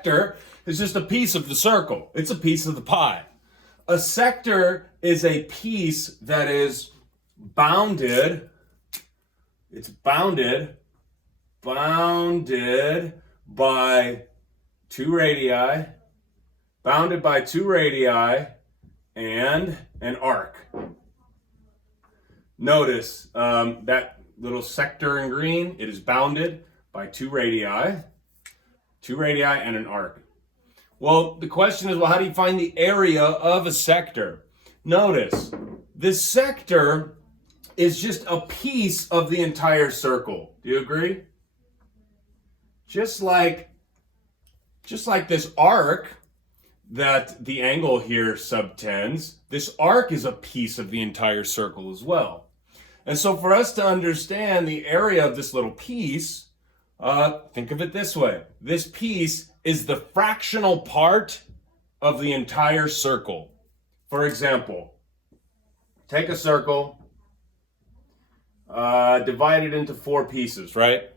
sector is just a piece of the circle. It's a piece of the pie. A sector is a piece that is bounded. It's bounded by two radii, and an arc. Notice that little sector in green, it is bounded by two radii and an arc. Well, the question is, well, how do you find the area of a sector? Notice, this sector is just a piece of the entire circle. Do you agree? Just like this arc that the angle here subtends, this arc is a piece of the entire circle as well. And so for us to understand the area of this little piece, think of it this way. This piece is the fractional part of the entire circle. For example, take a circle, divide it into four pieces, right?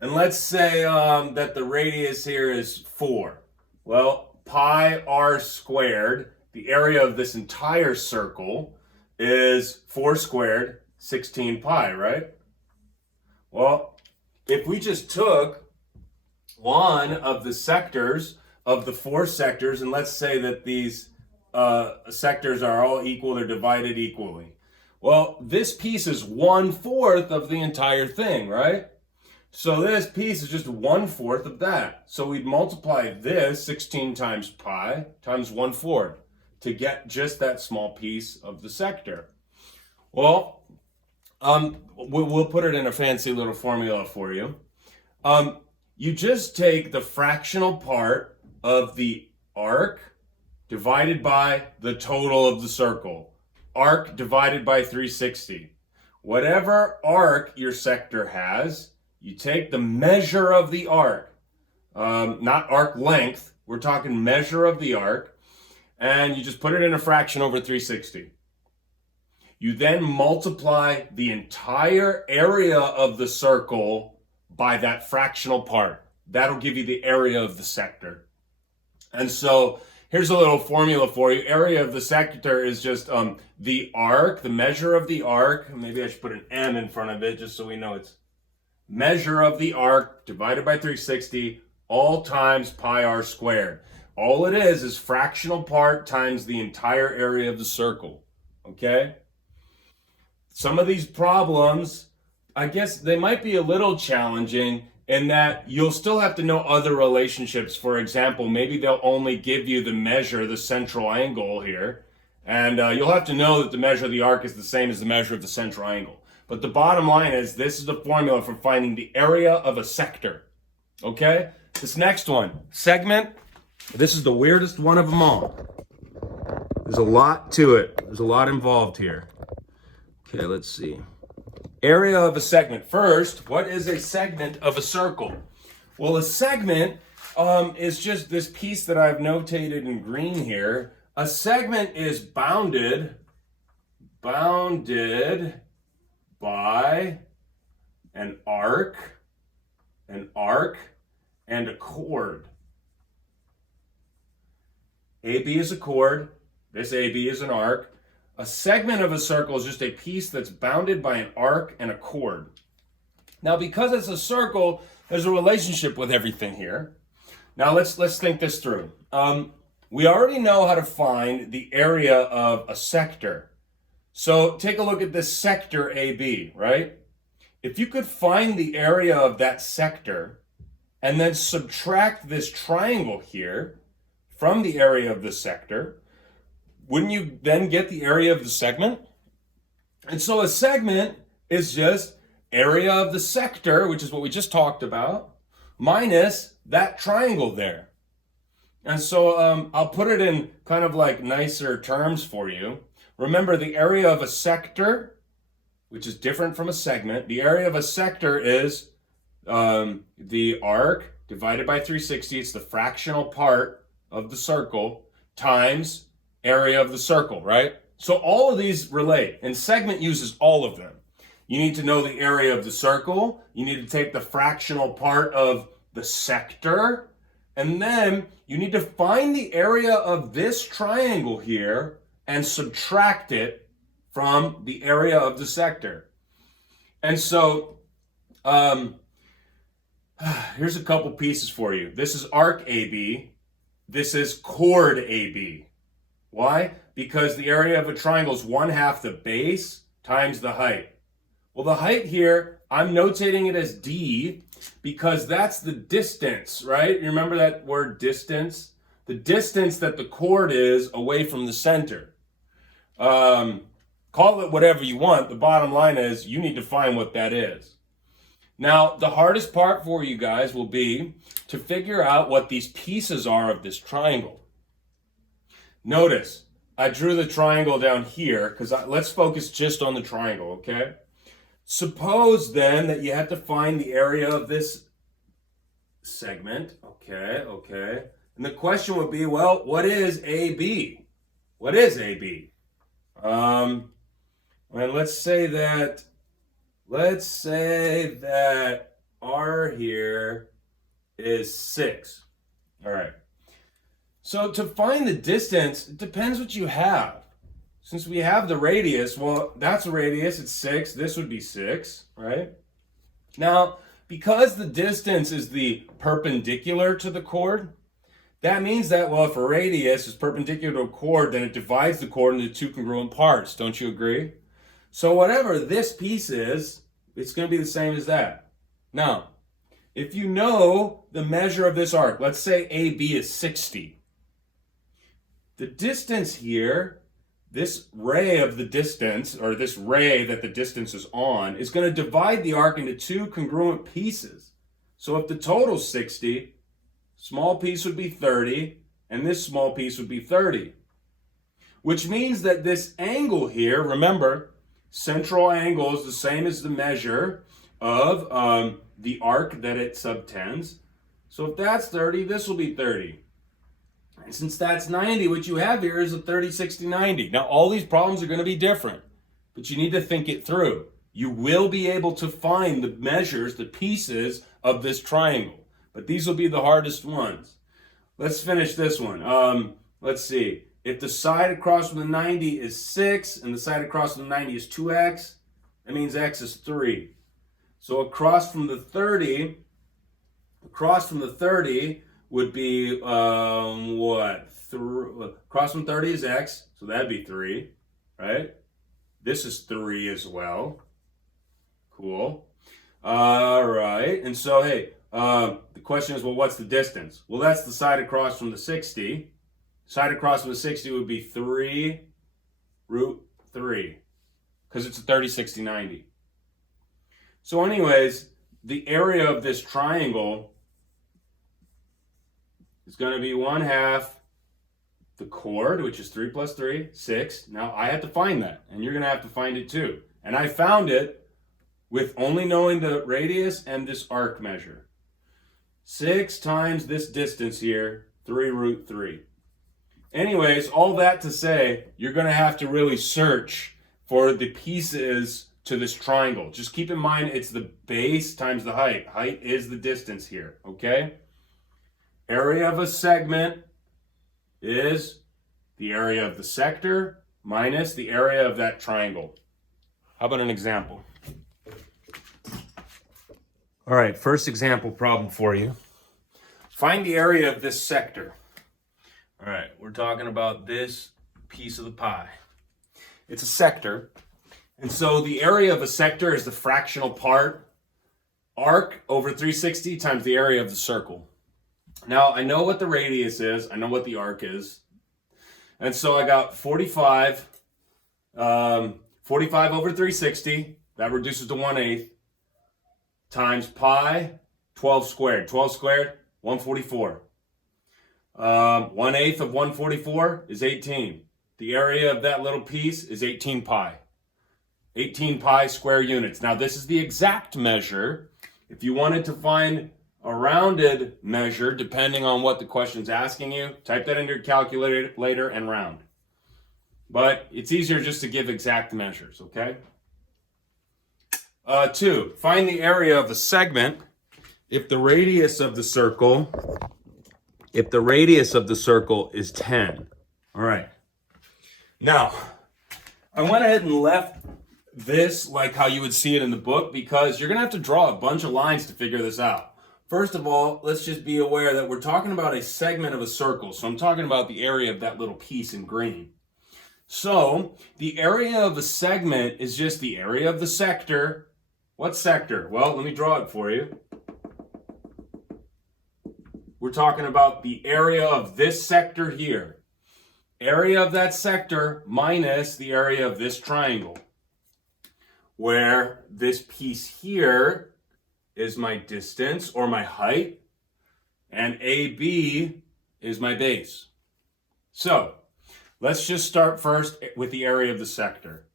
And let's say that the radius here is 4. Well, pi r squared, the area of this entire circle, is 4 squared, 16 pi, right? Well, if we just took one of the sectors of the 4 sectors, and let's say that these sectors are all equal, they're divided equally. Well, this piece is 1/4 of the entire thing, right? So this piece is just 1/4 of that. So we'd multiply this 16 times pi times 1/4 to get just that small piece of the sector. Well, we'll put it in a fancy little formula for you. You just take the fractional part of the arc divided by the total of the circle. Arc divided by 360. Whatever arc your sector has, you take the measure of the arc, not arc length, we're talking measure of the arc, and you just put it in a fraction over 360. You then multiply the entire area of the circle by that fractional part. That'll give you the area of the sector. And so here's a little formula for you. Area of the sector is just the arc, the measure of the arc. Maybe I should put an M in front of it just so we know it's measure of the arc divided by 360 all times pi r squared. All it is fractional part times the entire area of the circle. Okay? Some of these problems, I guess they might be a little challenging in that you'll still have to know other relationships. For example, maybe they'll only give you the measure, the central angle here, and you'll have to know that the measure of the arc is the same as the measure of the central angle. But the bottom line is this is the formula for finding the area of a sector. Okay? This next one, segment. This is the weirdest one of them all. There's a lot to it. There's a lot involved here. Okay, let's see. Area of a segment. First, what is a segment of a circle? Well, a segment is just this piece that I've notated in green here. A segment is bounded by an arc, and a chord. AB is a chord. This AB is an arc. A segment of a circle is just a piece that's bounded by an arc and a chord. Now, because it's a circle, there's a relationship with everything here. Now, let's think this through. We already know how to find the area of a sector. So take a look at this sector AB, right? If you could find the area of that sector and then subtract this triangle here from the area of the sector, wouldn't you then get the area of the segment? And so a segment is just area of the sector, which is what we just talked about, minus that triangle there. And so I'll put it in kind of like nicer terms for you. Remember, the area of a sector, which is different from a segment, the area of a sector is the arc divided by 360. It's the fractional part of the circle times area of the circle, right? So all of these relate, and segment uses all of them. You need to know the area of the circle. You need to take the fractional part of the sector, And then you need to find the area of this triangle here and subtract it from the area of the sector. And so here's a couple pieces for you. This is arc AB. This is chord AB. Why? Because the area of a triangle is 1/2 the base times the height. Well, the height here, I'm notating it as D because that's the distance, right? You remember that word distance? The distance that the chord is away from the center. Call it whatever you want. The bottom line is you need to find what that is. Now, the hardest part for you guys will be to figure out what these pieces are of this triangle. Notice, I drew the triangle down here because let's focus just on the triangle, okay? Suppose then that you have to find the area of this segment. Okay. And the question would be, well, what is AB? What is AB? And let's say that R here is 6. All right. So to find the distance, it depends what you have. Since we have the radius, well, that's a radius, it's 6. This would be 6, right? Now, because the distance is the perpendicular to the chord, that means that, well, if a radius is perpendicular to a chord, then it divides the chord into two congruent parts. Don't you agree? So whatever this piece is, it's going to be the same as that. Now, if you know the measure of this arc, let's say AB is 60. The distance here, this ray of the distance, or this ray that the distance is on, is going to divide the arc into two congruent pieces. So if the total is 60, small piece would be 30, and this small piece would be 30. Which means that this angle here, remember, central angle is the same as the measure of the arc that it subtends. So if that's 30, this will be 30. And since that's 90, what you have here is a 30, 60, 90. Now, all these problems are going to be different, but you need to think it through. You will be able to find the measures, the pieces of this triangle, but these will be the hardest ones. Let's finish this one. Let's see. If the side across from the 90 is 6 and the side across from the 90 is 2x, that means x is 3. So across from the 30 would be, across from 30 is x, so that'd be 3, right? This is 3 as well. Cool. All right, and so, hey, the question is, well, what's the distance? Well, that's the side across from the 60. Side across from the 60 would be 3 root 3, because it's a 30, 60, 90. So anyways, the area of this triangle is going to be 1/2 the chord, which is 3 plus 3, 6. Now I have to find that, and you're going to have to find it too. And I found it with only knowing the radius and this arc measure. 6 times this distance here, 3 root 3. Anyways, all that to say, you're going to have to really search for the pieces to this triangle. Just keep in mind it's the base times the height. Height is the distance here, okay? Area of a segment is the area of the sector minus the area of that triangle. How about an example? All right, first example problem for you. Find the area of this sector. All right, we're talking about this piece of the pie. It's a sector. And so the area of a sector is the fractional part, arc over 360 times the area of the circle. Now, I know what the radius is. I know what the arc is. And so I got 45 over 360. That reduces to 1/8 times pi, 12 squared. 12 squared, 144. 1/8 of 144 is 18. The area of that little piece is 18 pi. 18 pi square units. Now, this is the exact measure. If you wanted to find a rounded measure, depending on what the question's asking you, type that into your calculator and round. But it's easier just to give exact measures, okay? 2, find the area of the segment if the radius of the circle if the radius of the circle is 10. All right. Now, I went ahead and left this like how you would see it in the book because you're going to have to draw a bunch of lines to figure this out. First of all, let's just be aware that we're talking about a segment of a circle. So I'm talking about the area of that little piece in green. So the area of a segment is just the area of the sector. What sector? Well, let me draw it for you. We're talking about the area of this sector here. Area of that sector minus the area of this triangle, where this piece here is my distance or my height, and AB is my base. So let's just start first with the area of the sector.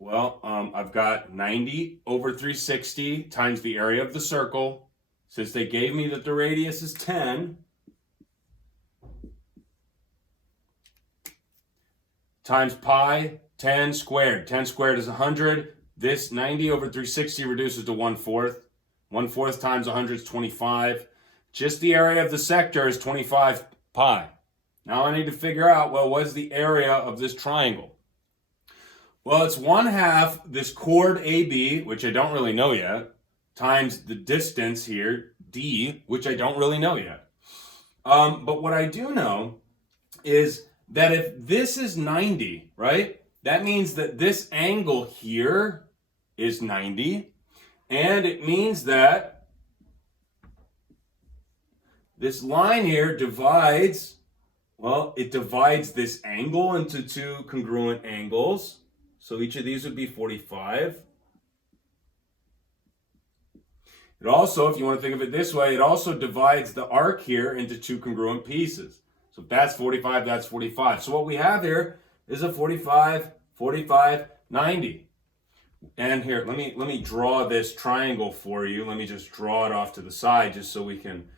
Well, I've got 90 over 360 times the area of the circle. Since they gave me that the radius is 10, times pi, 10 squared. 10 squared is 100. This 90 over 360 reduces to 1/4. 1/4 times 100 is 25. Just the area of the sector is 25 pi. Now I need to figure out, well, what is the area of this triangle? Well, it's 1/2 this chord AB, which I don't really know yet, times the distance here, D, which I don't really know yet. But what I do know is that if this is 90, right, that means that this angle here is 90, and it means that this line here divides, well, it divides this angle into two congruent angles. So each of these would be 45. It also, if you want to think of it this way, it also divides the arc here into two congruent pieces. So if that's 45, that's 45. So what we have here is a 45, 45, 90. And here, let me draw this triangle for you. Let me just draw it off to the side just so we can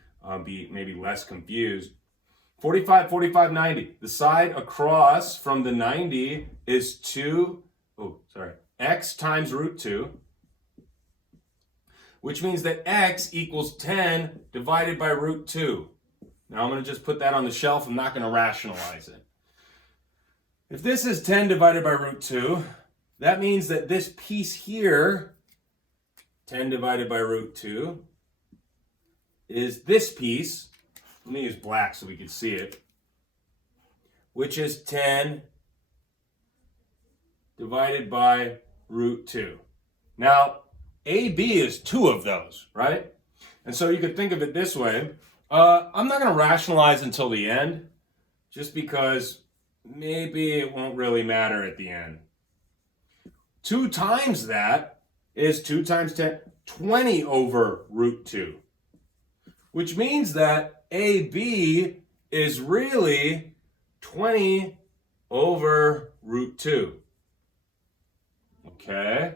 be maybe less confused. 45, 45, 90. The side across from the 90 is x times root 2, which means that x equals 10 divided by root 2. Now I'm going to just put that on the shelf. I'm not going to rationalize it. If this is 10 divided by root 2, that means that this piece here, 10 divided by root 2, is this piece. Let me use black so we can see it, which is 10 divided by root 2. Now, AB is 2 of those, right? And so you could think of it this way. I'm not going to rationalize until the end, just because maybe it won't really matter at the end. 2 times that is 2 times 10, 20 over root 2, which means that AB is really 20 over root 2. Okay.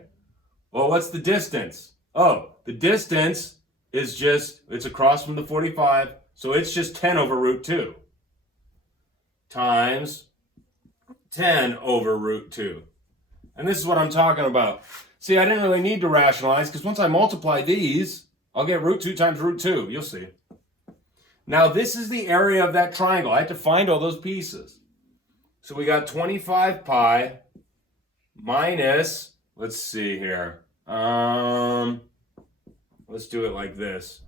Well, what's the distance? Oh, the distance is just, it's across from the 45, so it's just 10 over root 2 times 10 over root 2. And this is what I'm talking about. See, I didn't really need to rationalize because once I multiply these, I'll get root 2 times root 2. You'll see. Now, this is the area of that triangle. I had to find all those pieces. So we got 25 pi minus, let's see here. Let's do it like this.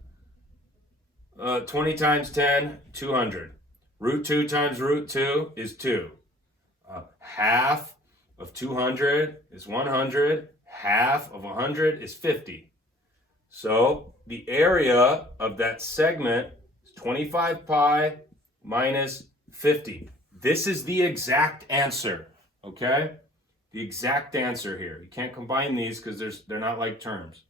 20 times 10, 200. Root 2 times root 2 is 2. Half of 200 is 100. Half of 100 is 50. So the area of that segment is 25 pi minus 50. This is the exact answer, okay? The exact answer here. You can't combine these because they're not like terms.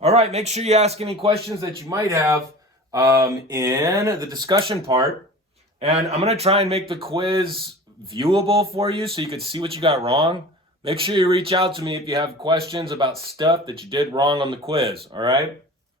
All right, make sure you ask any questions that you might have in the discussion part. And I'm going to try and make the quiz viewable for you so you can see what you got wrong. Make sure you reach out to me if you have questions about stuff that you did wrong on the quiz, all right?